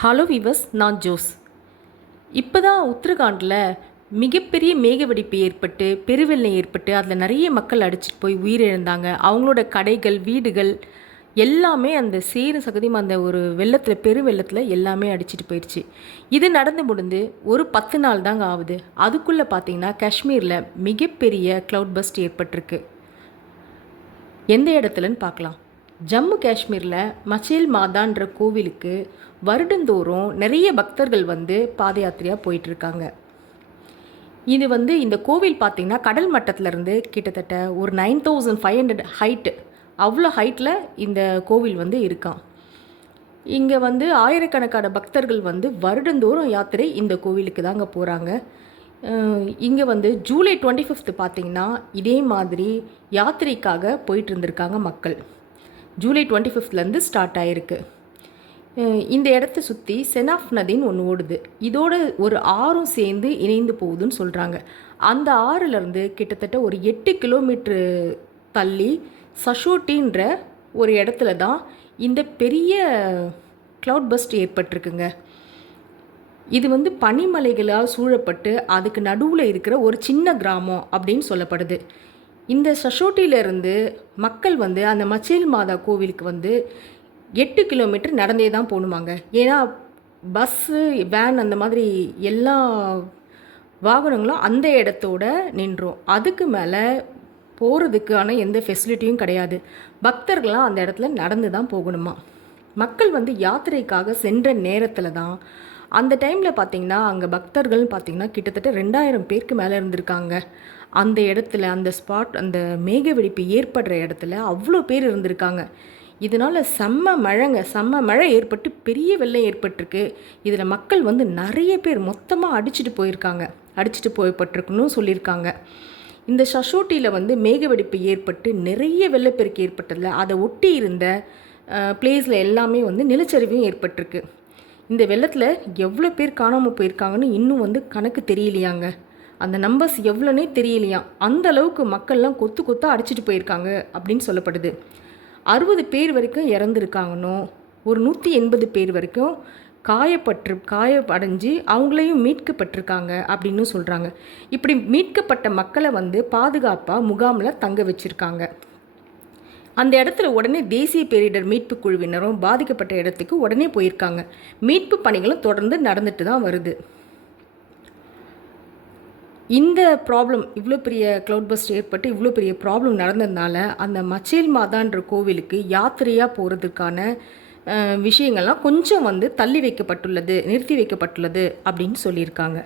Hello viewers, நான் Jose. இப்போ தான் உத்தரகாண்டில் மிகப்பெரிய மேகவெடிப்பு ஏற்பட்டு பெருவெள்ளம் ஏற்பட்டு அதில் நிறைய மக்கள் அடிச்சிட்டு போய் உயிரிழந்தாங்க. அவங்களோட கடைகள், வீடுகள் எல்லாமே அந்த சேறு சகதியும் அந்த ஒரு வெள்ளத்தில், பெருவெள்ளத்தில் எல்லாமே அடிச்சிட்டு போயிடுச்சு. இது நடந்து முடிந்து ஒரு 10 நாள் தாங்க ஆகுது. அதுக்குள்ளே பார்த்தீங்கன்னா காஷ்மீரில் மிகப்பெரிய க்ளவுட் பஸ்ட் ஏற்பட்டிருக்கு. எந்த இடத்துலன்னு பார்க்கலாம். ஜம்மு காஷ்மீரில் மச்சேல் மாதான்ற கோவிலுக்கு வருடந்தோறும் நிறைய பக்தர்கள் வந்து பாத யாத்திரையாக போயிட்டுருக்காங்க. இது வந்து இந்த கோவில் பார்த்திங்கன்னா கடல் மட்டத்திலேருந்து கிட்டத்தட்ட ஒரு 9500 ஹைட்டு, அவ்வளோ ஹைட்டில் இந்த கோவில் வந்து இருக்கான். இங்கே வந்து ஆயிரக்கணக்கான பக்தர்கள் வந்து வருடந்தோறும் யாத்திரை இந்த கோவிலுக்கு தாங்க போகிறாங்க. இங்கே வந்து ஜூலை 25 பார்த்திங்கன்னா இதே மாதிரி யாத்திரைக்காக போயிட்டு இருந்திருக்காங்க மக்கள். ஜூலை 25லேருந்து ஸ்டார்ட் ஆகிருக்கு. இந்த இடத்த சுற்றி செனாஃப் நதின்னு ஒன்று ஓடுது. இதோட ஒரு ஆறும் சேர்ந்து இணைந்து போகுதுன்னு சொல்கிறாங்க. அந்த ஆறுலேருந்து கிட்டத்தட்ட ஒரு 8 கிலோமீட்ரு தள்ளி சஷோட்டின்ற ஒரு இடத்துல தான் இந்த பெரிய க்ளவுட் பஸ்ட் ஏற்பட்டிருக்குங்க. இது வந்து பனிமலைகளால் சூழப்பட்டு அதுக்கு நடுவில் இருக்கிற ஒரு சின்ன கிராமம் அப்படின்னு சொல்லப்படுது. இந்த சஷோட்டியிலேருந்து மக்கள் வந்து அந்த மச்சேல் மாதா கோவிலுக்கு வந்து 8 கிலோமீட்டர் நடந்தே தான் போகணுமாங்க. ஏன்னா பஸ்ஸு, வேன் அந்த மாதிரி எல்லா வாகனங்களும் அந்த இடத்தோட நின்றோம். அதுக்கு மேலே போகிறதுக்கான எந்த ஃபெசிலிட்டியும் கிடையாது. பக்தர்கள்லாம் அந்த இடத்துல நடந்து தான் போகணுமா. மக்கள் வந்து யாத்திரைக்காக சென்ற நேரத்தில் தான் அந்த டைமில் பார்த்திங்கன்னா அங்கே பக்தர்கள்னு பார்த்திங்கன்னா கிட்டத்தட்ட 2000 பேருக்கு மேலே இருந்திருக்காங்க. அந்த இடத்துல, அந்த ஸ்பாட், அந்த மேக வெடிப்பு ஏற்படுற இடத்துல அவ்வளோ பேர் இருந்திருக்காங்க. இதனால் செம்ம மழை ஏற்பட்டு பெரிய வெள்ளம் ஏற்பட்டிருக்கு. இதில் மக்கள் வந்து நிறைய பேர் மொத்தமாக அடிச்சுட்டு போய்பட்டிருக்குன்னு சொல்லியிருக்காங்க. இந்த சஷோட்டியில் வந்து மேக வெடிப்பு ஏற்பட்டு நிறைய வெள்ளப்பெருக்கு ஏற்பட்டதில் அதை ஒட்டி இருந்த பிளேஸில் எல்லாமே வந்து நிலச்சரிவும் ஏற்பட்டிருக்கு. இந்த வெள்ளத்தில் எவ்வளோ பேர் காணாமல் போயிருக்காங்கன்னு இன்னும் வந்து கணக்கு தெரியலையாங்க. அந்த நம்பர்ஸ் எவ்வளோனே தெரியலையாம். அந்த அளவுக்கு மக்கள்லாம் கொத்தாக அடிச்சிட்டு போயிருக்காங்க அப்படின்னு சொல்லப்படுது. 60 பேர் வரைக்கும் இறந்துருக்காங்கன்னோ, ஒரு 180 பேர் வரைக்கும் காயப்படைஞ்சு அவங்களையும் மீட்கப்பட்டிருக்காங்க அப்படின்னு சொல்கிறாங்க. இப்படி மீட்கப்பட்ட மக்களை வந்து பாதுகாப்பாக முகாமில் தங்க வச்சுருக்காங்க. அந்த இடத்துல உடனே தேசிய பேரிடர் மீட்பு குழுவினரும் பாதிக்கப்பட்ட இடத்துக்கு உடனே போயிருக்காங்க. மீட்பு பணிகளும் தொடர்ந்து நடந்துட்டு தான் வருது. இந்த ப்ராப்ளம், இவ்வளோ பெரிய க்ளவுட் பஸ்ட் ஏற்பட்டு இவ்வளோ பெரிய ப்ராப்ளம் நடந்ததுனால அந்த மச்சேல் மாதான்ற கோவிலுக்கு யாத்திரையாக போகிறதுக்கான விஷயங்கள்லாம் கொஞ்சம் வந்து நிறுத்தி வைக்கப்பட்டுள்ளது அப்படின்னு சொல்லியிருக்காங்க.